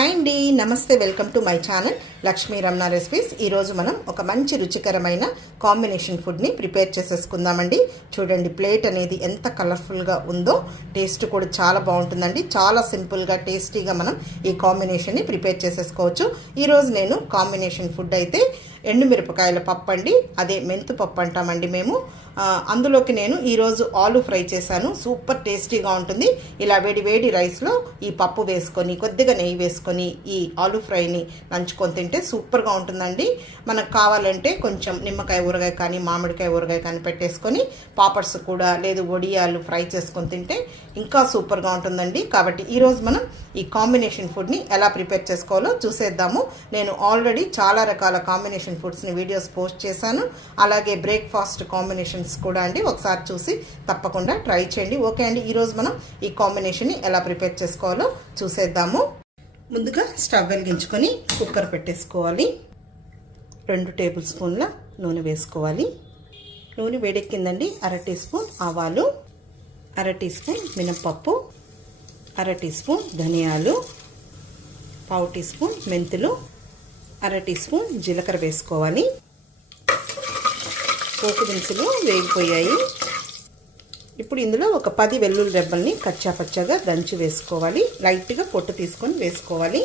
Hi అండి, నమస్తే. Welcome to my channel Lakshmi Ramana recipes. ఈరోజు మనం ఒక మంచి రుచికరమైన కాంబినేషన్ ఫుడ్ని ప్రిపేర్ చేసేసుకుందామండి. చూడండి, ప్లేట్ అనేది ఎంత కలర్ఫుల్గా ఉందో, టేస్ట్ కూడా చాలా బాగుంటుందండి. చాలా సింపుల్గా టేస్టీగా మనం ఈ కాంబినేషన్ని ప్రిపేర్ చేసేసుకోవచ్చు. ఈరోజు నేను కాంబినేషన్ ఫుడ్ అయితే ఎండుమిరపకాయల పప్పు అండి, అదే మెంతు పప్పు అంటామండి మేము. అందులోకి నేను ఈరోజు ఆలూ ఫ్రై చేశాను. సూపర్ టేస్టీగా ఉంటుంది. ఇలా వేడి వేడి రైస్లో ఈ పప్పు వేసుకొని కొద్దిగా నెయ్యి వేసుకొని ఈ ఆలూ ఫ్రైని నంచుకొని తింటే సూపర్గా ఉంటుందండి. మనకు కావాలంటే కొంచెం నిమ్మకాయ ఊరగాయ కానీ మామిడికాయ ఊరగాయ కానీ పెట్టేసుకొని పాపడ్స్ కూడా లేదు వడియాలు ఫ్రై చేసుకొని తింటే ఇంకా సూపర్గా ఉంటుందండి. కాబట్టి ఈరోజు మనం ఈ కాంబినేషన్ ఫుడ్ని ఎలా ప్రిపేర్ చేసుకోవాలో చూసేద్దాము. నేను ఆల్రెడీ చాలా రకాల కాంబినేషన్ ఫుడ్స్ని వీడియోస్ పోస్ట్ చేశాను. అలాగే బ్రేక్ఫాస్ట్ కాంబినేషన్స్ కూడా అండి, ఒకసారి చూసి తప్పకుండా ట్రై చేయండి. ఓకే అండి, ఈరోజు మనం ఈ కాంబినేషన్ని ఎలా ప్రిపేర్ చేసుకోవాలో చూసేద్దాము. ముందుగా స్టవ్ వెలిగించుకొని కుక్కర్ పెట్టేసుకోవాలి. 2 టేబుల్ స్పూన్ల నూనె వేసుకోవాలి. నూనె వేడెక్కిందండి. 1/2 టీ స్పూన్ ఆవాలు, 1/2 టీ స్పూన్ మినపప్పు, 1/2 టీ స్పూన్ ధనియాలు, 1/2 టీ స్పూన్ మెంతులు, 1/2 టీ స్పూన్ జీలకర్ర వేసుకోవాలి. పోపు దినుసులు వేగిపోయాయి. ఇప్పుడు ఇందులో ఒక 10 వెల్లుల్లి రెబ్బల్ని కచ్చాపచ్చాగా దంచి వేసుకోవాలి. లైట్గా పొట్టు తీసుకొని వేసుకోవాలి.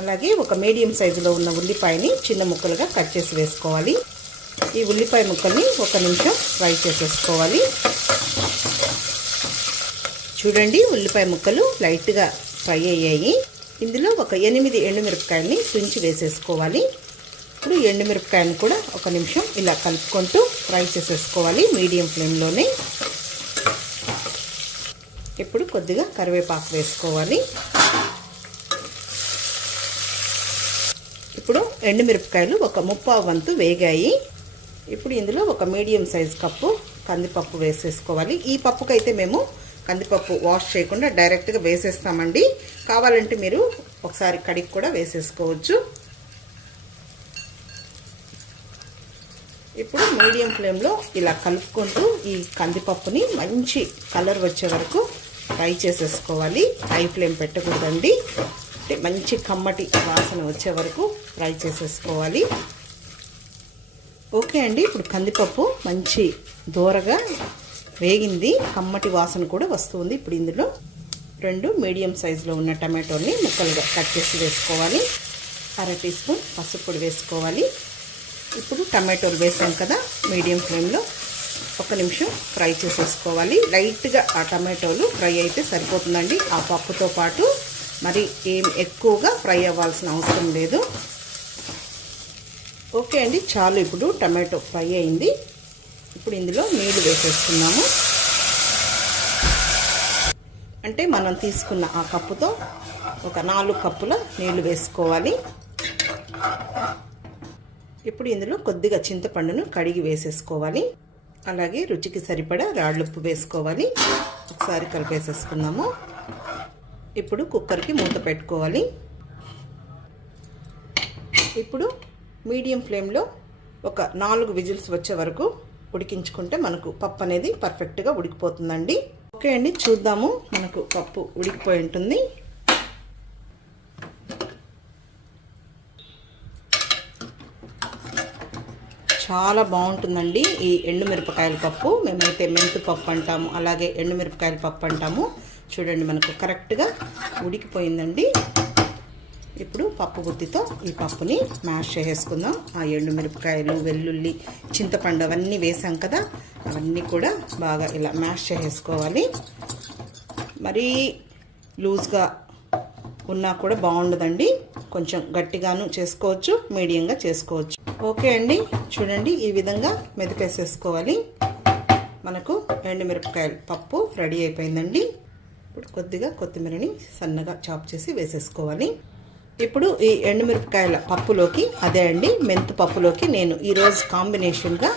అలాగే ఒక మీడియం సైజులో ఉన్న ఉల్లిపాయని చిన్న ముక్కలుగా కట్ చేసి వేసుకోవాలి. ఈ ఉల్లిపాయ ముక్కల్ని 1 నిమిషం ఫ్రై చేసేసుకోవాలి. చూడండి, ఉల్లిపాయ ముక్కలు లైట్గా ఫ్రై అయ్యాయి. ఇందులో ఒక 8 ఎండుమిరపకాయలని తుంచి వేసేసుకోవాలి. ఇప్పుడు ఎండుమిరపకాయని కూడా 1 నిమిషం ఇలా కలుపుకుంటూ ఫ్రై చేసేసుకోవాలి మీడియం ఫ్లేమ్లోనే. ఇప్పుడు కొద్దిగా కరివేపాకు వేసుకోవాలి. ఇప్పుడు ఎండుమిరపకాయలు ఒక 1/4 వంతు వేగాయి. ఇప్పుడు ఇందులో ఒక మీడియం సైజ్ కప్పు కందిపప్పు వేసేసుకోవాలి. ఈ పప్పుకైతే మేము కందిపప్పు వాష్ చేయకుండా డైరెక్ట్గా వేసేస్తామండి. కావాలంటే మీరు ఒకసారి కడిగి కూడా వేసేసుకోవచ్చు. ఇప్పుడు మీడియం ఫ్లేమ్లో ఇలా కలుపుకుంటూ ఈ కందిపప్పుని మంచి కలర్ వచ్చే వరకు ఫ్రై చేసేసుకోవాలి. హై ఫ్లేమ్ పెట్టకూడదండి. అంటే మంచి కమ్మటి వాసన వచ్చే వరకు ఫ్రై చేసేసుకోవాలి. ఓకే అండి, ఇప్పుడు కందిపప్పు మంచి దూరగా వేగింది. కమ్మటి వాసన కూడా వస్తుంది. ఇప్పుడు ఇందులో 2 మీడియం సైజులో ఉన్న టమాటోని ముక్కలుగా కట్ చేసి వేసుకోవాలి. 1/2 టీ స్పూన్ పసుపు పొడి వేసుకోవాలి. ఇప్పుడు టమాటోలు వేసాం కదా, మీడియం ఫ్లేమ్లో 1 నిమిషం ఫ్రై చేసేసుకోవాలి. లైట్గా ఆ టమాటోలు ఫ్రై అయితే సరిపోతుందండి. ఆ పప్పుతో పాటు మరి ఏం ఎక్కువగా ఫ్రై అవ్వాల్సిన అవసరం లేదు. ఓకే అండి, చాలు. ఇప్పుడు టమాటో ఫ్రై అయింది. ఇప్పుడు ఇందులో నీళ్లు వేసేస్తున్నాము. అంటే మనం తీసుకున్న ఆ కప్పుతో ఒక 4 కప్పుల నీళ్లు వేసుకోవాలి. ఇప్పుడు ఇందులో కొద్దిగా చింతపండును కడిగి వేసేసుకోవాలి. అలాగే రుచికి సరిపడా రాళ్ళుప్పు వేసుకోవాలి. ఒకసారి కలిపేసేసుకుందాము. ఇప్పుడు కుక్కర్కి మూత పెట్టుకోవాలి. ఇప్పుడు మీడియం ఫ్లేమ్లో ఒక 4 విజిల్స్ వచ్చే వరకు ఉడికించుకుంటే మనకు పప్పు అనేది పర్ఫెక్ట్గా ఉడికిపోతుందండి. ఓకే అండి, చూద్దాము. మనకు పప్పు ఉడికిపోయి ఉంటుంది. చాలా బాగుంటుందండి ఈ ఎండుమిరపకాయల పప్పు. మేమైతే మెంతు పప్పు అంటాము, అలాగే ఎండుమిరపకాయల పప్పు అంటాము. చూడండి, మనకు కరెక్ట్గా ఉడికిపోయిందండి. ఇప్పుడు పప్పు గుత్తితో ఈ పప్పుని మ్యాష్ చేసేసుకుందాం. ఆ ఎండుమిరపకాయలు, వెల్లుల్లి, చింతపండు అవన్నీ వేసాం కదా, అవన్నీ కూడా బాగా ఇలా మ్యాష్ చేసేసుకోవాలి. మరీ లూజ్గా ఉన్నా కూడా బాగుండదండి. కొంచెం గట్టిగాను చేసుకోవచ్చు, మీడియంగా చేసుకోవచ్చు. ఓకే అండి, చూడండి, ఈ విధంగా మెదిపేసేసుకోవాలి. మనకు ఎండుమిరపకాయల పప్పు రెడీ అయిపోయిందండి. ఇప్పుడు కొద్దిగా కొత్తిమీరని సన్నగా చాప్ చేసి వేసేసుకోవాలి. ఇప్పుడు ఈ ఎండుమిరపకాయల పప్పులోకి, అదే అండి మెంతు పప్పులోకి నేను ఈరోజు కాంబినేషన్గా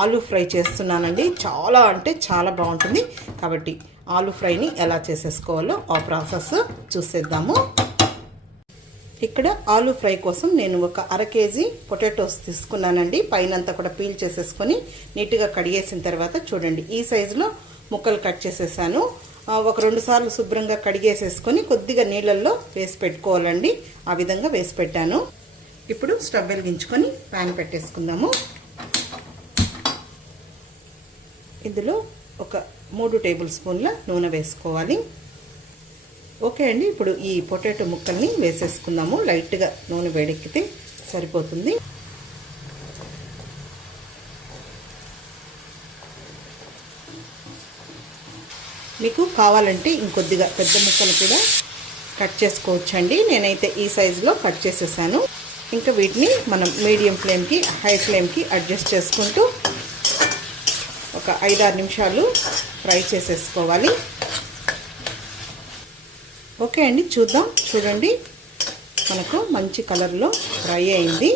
ఆలూ ఫ్రై చేస్తున్నానండి. చాలా అంటే చాలా బాగుంటుంది. కాబట్టి ఆలూ ఫ్రైని ఎలా చేసేసుకోవాలో ఆ ప్రాసెస్ చూసేద్దాము. ఇక్కడ ఆలూ ఫ్రై కోసం నేను ఒక 1/2 కేజీ పొటాటోస్ తీసుకున్నానండి. పైనంతా కూడా పీల్ చేసేసుకొని నీట్గా కడిగేసిన తర్వాత చూడండి, ఈ సైజులో ముక్కలు కట్ చేసేసాను. ఒక 2 సార్లు శుభ్రంగా కడిగేసేసుకొని కొద్దిగా నీళ్ళల్లో వేసి పెట్టుకోవాలండి. ఆ విధంగా వేసి పెట్టాను. ఇప్పుడు స్టవ్ వెలిగించుకొని ప్యాన్ పెట్టేసుకుందాము. ఇందులో ఒక 3 టేబుల్ స్పూన్ల నూనె వేసుకోవాలి. ఓకే అండి, ఇప్పుడు ఈ పొటాటో ముక్కల్ని వేసేసుకుందాము. లైట్గా నూనె వేడెక్కితే సరిపోతుంది. మీకు కావాలంటే ఇంకొద్దిగా పెద్ద ముక్కలు కూడా కట్ చేసుకోవచ్చండి. నేనైతే ఈ సైజులో కట్ చేసేసాను. ఇంకా వీటిని మనం మీడియం ఫ్లేమ్కి హై ఫ్లేమ్కి అడ్జస్ట్ చేసుకుంటూ ఒక 5-6 నిమిషాలు ఫ్రై చేసేసుకోవాలి. ఓకే అండి, చూడండి మనకు మంచి కలర్లో ఫ్రై అయింది.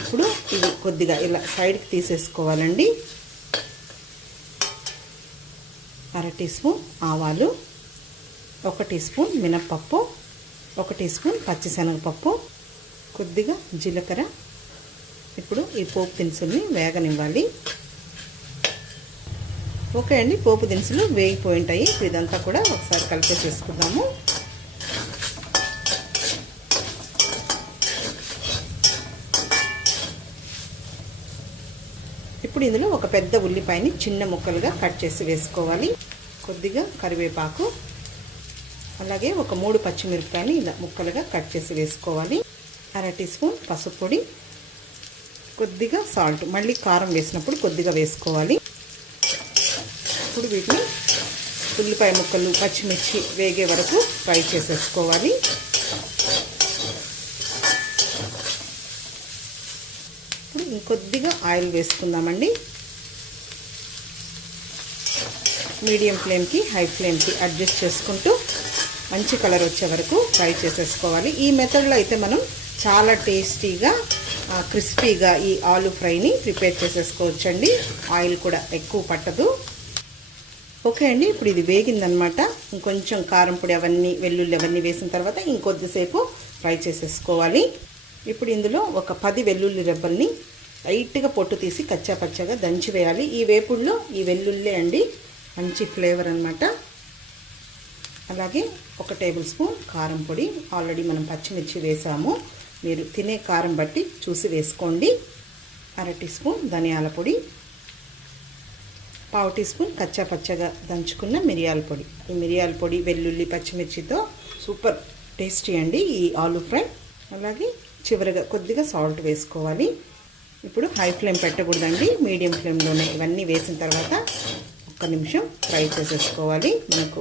ఇప్పుడు ఇది కొద్దిగా ఇలా సైడ్కి తీసేసుకోవాలండి. 1/2 టీ స్పూన్ ఆవాలు, 1 టీ స్పూన్ మినప్పప్పు, 1 టీ స్పూన్ పచ్చిశనగపప్పు, కొద్దిగా జీలకర్ర. ఇప్పుడు ఈ పోపు దినుసుల్ని వేగనివ్వాలి. ఓకే అండి, పోపు దినుసులు వేగిపోయి ఉంటాయి. ఇదంతా కూడా ఒకసారి కలిపేసేసుకుందాము. ఇప్పుడు ఇందులో ఒక పెద్ద ఉల్లిపాయని చిన్న ముక్కలుగా కట్ చేసి వేసుకోవాలి. కొద్దిగా కరివేపాకు, అలాగే ఒక 3 పచ్చిమిరపకాయని ఇలా ముక్కలుగా కట్ చేసి వేసుకోవాలి. 1/2 టీ స్పూన్ పసుపు పొడి, కొద్దిగా సాల్ట్, మళ్ళీ కారం వేసినప్పుడు కొద్దిగా వేసుకోవాలి. ఇప్పుడు వీటిని ఉల్లిపాయ ముక్కలు పచ్చిమిర్చి వేగే వరకు ఫ్రై చేసేసుకోవాలి. ఇప్పుడు ఇంకొద్దిగా ఆయిల్ వేసుకుందామండి. మీడియం ఫ్లేమ్కి హై ఫ్లేమ్కి అడ్జస్ట్ చేసుకుంటూ మంచి కలర్ వచ్చే వరకు ఫ్రై చేసేసుకోవాలి. ఈ మెథడ్లో అయితే మనం చాలా టేస్టీగా క్రిస్పీగా ఈ ఆలూ ఫ్రైని ప్రిపేర్ చేసేసుకోవచ్చండి. ఆయిల్ కూడా ఎక్కువ పట్టదు. ఓకే అండి, ఇప్పుడు ఇది వేగిందనమాట. ఇంకొంచెం కారం పొడి అవన్నీ వెల్లుల్లి అవన్నీ వేసిన తర్వాత ఇంకొద్దిసేపు ఫ్రై చేసేసుకోవాలి. ఇప్పుడు ఇందులో ఒక 10 వెల్లుల్లి రెబ్బల్ని లైట్గా పొట్టు తీసి కచ్చా పచ్చగా దంచి వేయాలి. ఈ వేపుడులో ఈ వెల్లుల్లి అండి మంచి ఫ్లేవర్ అనమాట. అలాగే 1 టేబుల్ స్పూన్ కారం పొడి, ఆల్రెడీ మనం పచ్చిమిర్చి వేసాము, మీరు తినే కారం బట్టి చూసి వేసుకోండి. 1/2 టీ స్పూన్ ధనియాల పొడి, 1/4 టీ స్పూన్ కచ్చా పచ్చగా దంచుకున్న మిరియాల పొడి. ఈ మిరియాల పొడి వెల్లుల్లి పచ్చిమిర్చితో సూపర్ టేస్టీ అండి ఈ ఆలూ ఫ్రై. అలాగే చివరిగా కొద్దిగా సాల్ట్ వేసుకోవాలి. ఇప్పుడు హై ఫ్లేమ్ పెట్టకూడదండి, మీడియం ఫ్లేమ్లోనే ఇవన్నీ వేసిన తర్వాత 1 నిమిషం ఫ్రై చేసేసుకోవాలి. మనకు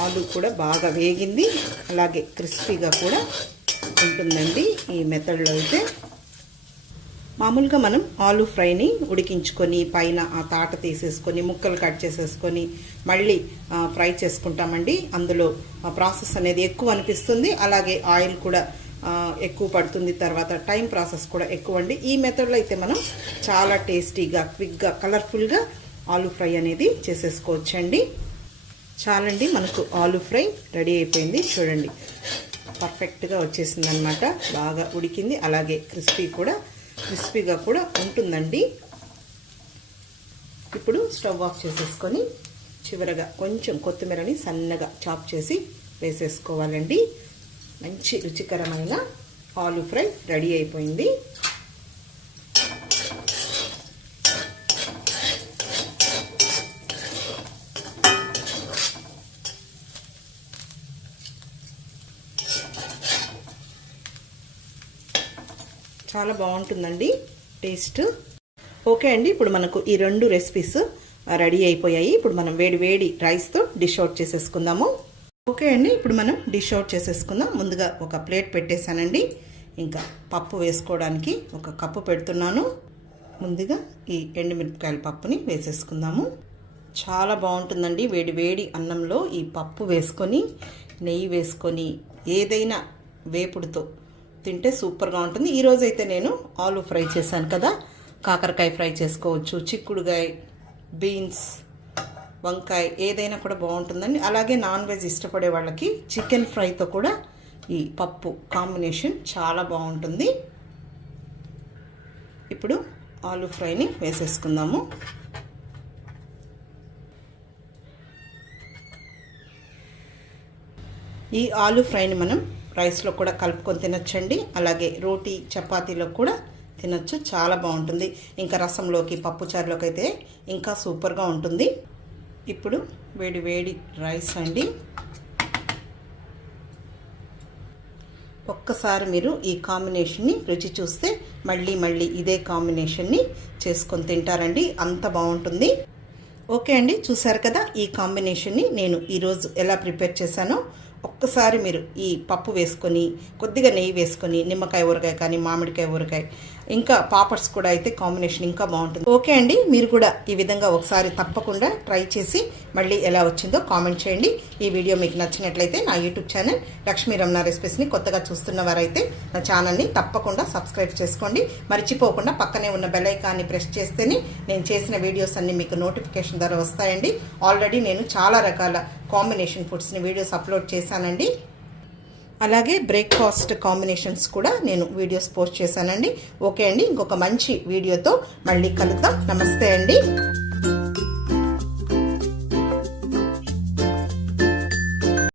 ఆలు కూడా బాగా వేగింది, అలాగే క్రిస్పీగా కూడా ఉంటుందండి ఈ మెథడ్లో అయితే. మామూలుగా మనం ఆలూ ఫ్రైని ఉడికించుకొని పైన ఆ తాట తీసేసుకొని ముక్కలు కట్ చేసేసుకొని మళ్ళీ ఫ్రై చేసుకుంటామండి. అందులో ప్రాసెస్ అనేది ఎక్కువ అనిపిస్తుంది, అలాగే ఆయిల్ కూడా ఎక్కువ పడుతుంది, తర్వాత టైం ప్రాసెస్ కూడా ఎక్కువ అండి. ఈ మెథడ్లో అయితే మనం చాలా టేస్టీగా క్విక్గా కలర్ఫుల్గా ఆలూ ఫ్రై అనేది చేసేసుకోవచ్చండి. చాలండి, మనకు ఆలూ ఫ్రై రెడీ అయిపోయింది. చూడండి, పర్ఫెక్ట్గా వచ్చేసింది అనమాట. బాగా ఉడికింది, అలాగే క్రిస్పీగా కూడా ఉంటుందండి. ఇప్పుడు స్టవ్ ఆఫ్ చేసేసుకొని చివరగా కొంచెం కొత్తిమీరని సన్నగా చాప్ చేసి వేసేసుకోవాలండి. మంచి రుచికరమైన ఆలూ ఫ్రై రెడీ అయిపోయింది. చాలా బాగుంటుందండి టేస్ట్. ఓకే అండి, ఇప్పుడు మనకు ఈ 2 రెసిపీస్ రెడీ అయిపోయాయి. ఇప్పుడు మనం వేడి రైస్తో డిష్ అవుట్ చేసేసుకుందాము. ఓకే అండి, ఇప్పుడు మనం డిష్ అవుట్ చేసేసుకుందాం. ముందుగా ఒక ప్లేట్ పెట్టేశానండి. ఇంకా పప్పు వేసుకోవడానికి 1 కప్పు పెడుతున్నాను. ముందుగా ఈ ఎండుమిరపకాయల పప్పుని వేసేసుకుందాము. చాలా బాగుంటుందండి వేడి అన్నంలో ఈ పప్పు వేసుకొని నెయ్యి వేసుకొని ఏదైనా వేపుడుతో తింటే సూపర్గా ఉంటుంది. ఈరోజైతే నేను ఆలూ ఫ్రై చేశాను కదా, కాకరకాయ ఫ్రై చేసుకోవచ్చు, చిక్కుడుకాయ, బీన్స్, వంకాయ ఏదైనా కూడా బాగుంటుందండి. అలాగే నాన్ వెజ్ ఇష్టపడే వాళ్ళకి చికెన్ ఫ్రైతో కూడా ఈ పప్పు కాంబినేషన్ చాలా బాగుంటుంది. ఇప్పుడు ఆలూ ఫ్రైని వేసేసుకుందాము. ఈ ఆలూ ఫ్రైని మనం రైస్లో కూడా కలుపుకొని తినొచ్చండి. అలాగే రోటీ చపాతీలో కూడా తినొచ్చు, చాలా బాగుంటుంది. ఇంకా రసంలోకి పప్పుచారులోకి అయితే ఇంకా సూపర్గా ఉంటుంది. ఇప్పుడు వేడి వేడి రైస్ అండి. ఒక్కసారి మీరు ఈ కాంబినేషన్ని రుచి చూస్తే మళ్ళీ మళ్ళీ ఇదే కాంబినేషన్ని చేసుకొని తింటారండి, అంత బాగుంటుంది. ఓకే అండి, చూసారు కదా ఈ కాంబినేషన్ని నేను ఈరోజు ఎలా ప్రిపేర్ చేశానో. ఒక్కసారి మీరు ఈ పప్పు వేసుకొని కొద్దిగా నెయ్యి వేసుకొని నిమ్మకాయ ఊరగాయ కానీ మామిడికాయ ఊరగాయ ఇంకా పాపడ్స్ కూడా అయితే కాంబినేషన్ ఇంకా బాగుంటుంది. ఓకే అండి, మీరు కూడా ఈ విధంగా ఒకసారి తప్పకుండా ట్రై చేసి మళ్ళీ ఎలా వచ్చిందో కామెంట్ చేయండి. ఈ వీడియో మీకు నచ్చినట్లయితే నా యూట్యూబ్ ఛానల్ లక్ష్మీ రమణ రెసిపీస్ని కొత్తగా చూస్తున్న వారైతే నా ఛానల్ని తప్పకుండా సబ్స్క్రైబ్ చేసుకోండి. మర్చిపోకుండా పక్కనే ఉన్న బెల్ ఐకాన్ని ప్రెస్ చేస్తేనే నేను చేసిన వీడియోస్ అన్నీ మీకు నోటిఫికేషన్ ద్వారా వస్తాయండి. ఆల్రెడీ నేను చాలా రకాల కాంబినేషన్ ఫుడ్స్ని వీడియోస్ అప్లోడ్ చేశానండి. అలాగే బ్రేక్ఫాస్ట్ కాంబినేషన్స్ కూడా నేను వీడియోస్ పోస్ట్ చేశానండి. ఓకే అండి, ఇంకొక మంచి వీడియోతో మళ్ళీ కలుద్దాం. నమస్తే అండి.